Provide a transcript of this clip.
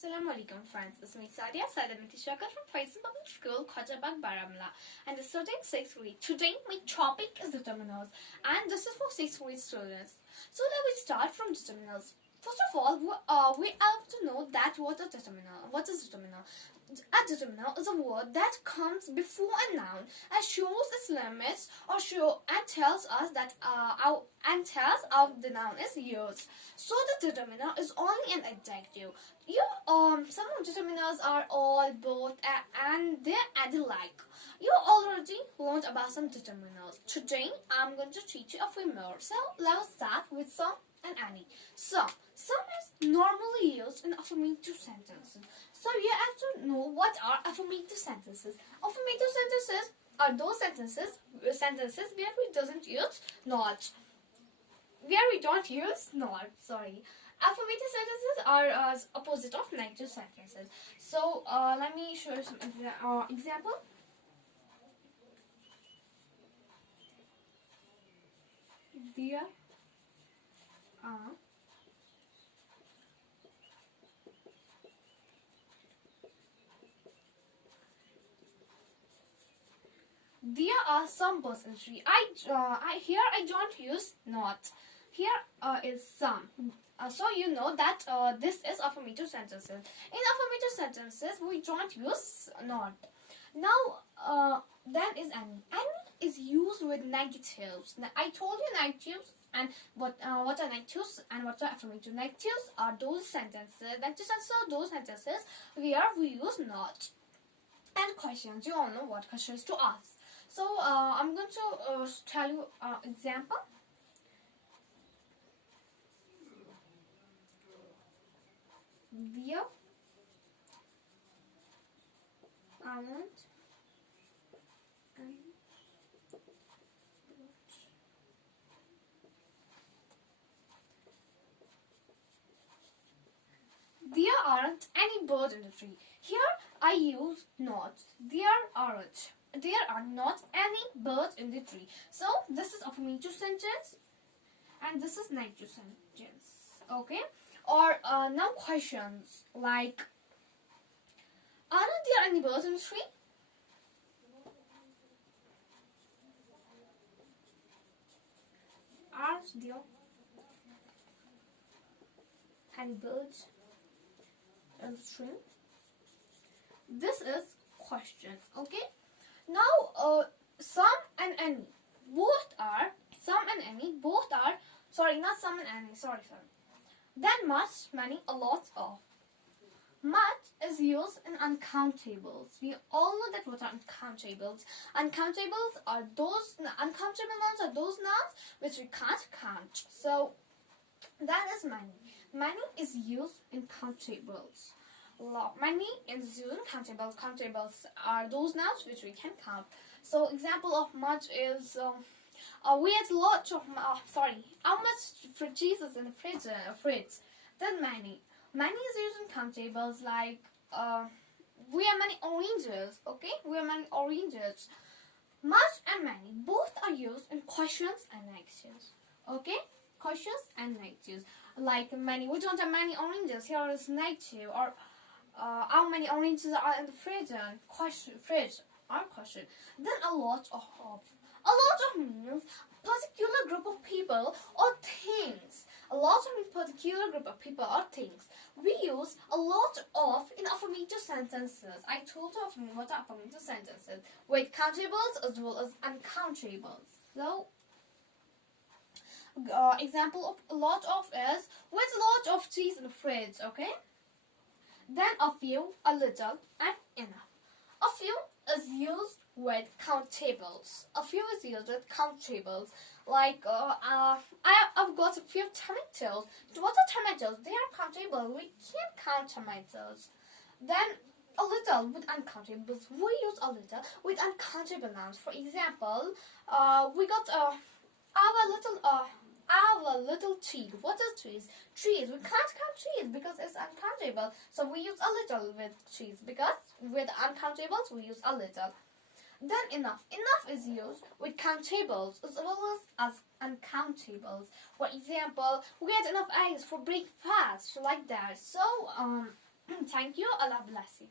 Assalamu alaikum friends, it's me Sadia Salamati Shakar from Faisal Public School, Khajabad, Baramulla, and I'm studying 6th grade. Today my topic is determiners, and this is for 6th grade students. So let me start from determiners. First of all, we have to know that what is determiner? A determiner is a word that comes before a noun and shows its limits and tells us that how the noun is used. So the determiner is only an adjective. Some determiners are all, both, and they're alike. You already learned about some determiners. Today I'm going to teach you a few more. So let's start with some and any. Some is normally used in affirmative sentences. So you have to know what are affirmative sentences. Affirmative sentences are those sentences where we don't use not. Sorry. Affirmative sentences are opposite of negative sentences. So let me show you some example. There are some birds in the tree. I don't use not. Here is some. So you know that this is affirmative sentences. In affirmative sentences, we don't use not. Now, then is any. Any is used with negatives. Now, I told you negatives and what are negatives and what are affirmative. Negatives are those sentences. Negatives are those sentences where we use not. And questions. You all know what questions to ask. So I'm going to tell you example. There aren't any birds in the tree. Here I use not. There are not any birds in the tree. So this is affirmative sentence and this is negative sentence. Okay? Or now questions like, aren't there any birds in the tree? Aren't there any birds in the tree? This is question. Okay? Now some and any both are sorry, not some and any, sorry. Then much, many, a lot of. Much is used in uncountables. We all know that what are uncountables. Uncountables are those uncountable nouns are those nouns which we can't count. So that is many. Many is used in countables. Many is used in countables. Countables are those nouns which we can count. So example of much is we had lots of how much cheese is in the fridge. Then many. Many is used in countables like we have many oranges. Okay, we have many oranges. Much and many both are used in questions and negatives. Okay, questions and negatives. Like many, we don't have many oranges. Here is negative. Or how many oranges are in the fridge? Fridge. Our question. Then a lot of. A lot of means particular group of people or things. A lot of means particular group of people or things. We use a lot of in affirmative sentences. I told you what are affirmative sentences with countables as well as uncountables. So example of a lot of is with a lot of cheese in the fridge. Okay. Then a few, a little, and enough. A few is used with countables. A few is used with countables. Like I've got a few tomatoes. What are tomatoes? They are countable. We can't count tomatoes. Then a little with uncountables. We use a little with uncountable nouns. For example, we got our little cheese. What is cheese? Cheese. We can't count cheese because it's uncountable. So we use a little with cheese because with uncountables we use a little. Then enough. Enough is used with countables as well as uncountables. For example, we had enough eggs for breakfast, like that. So Thank you. Allah bless you.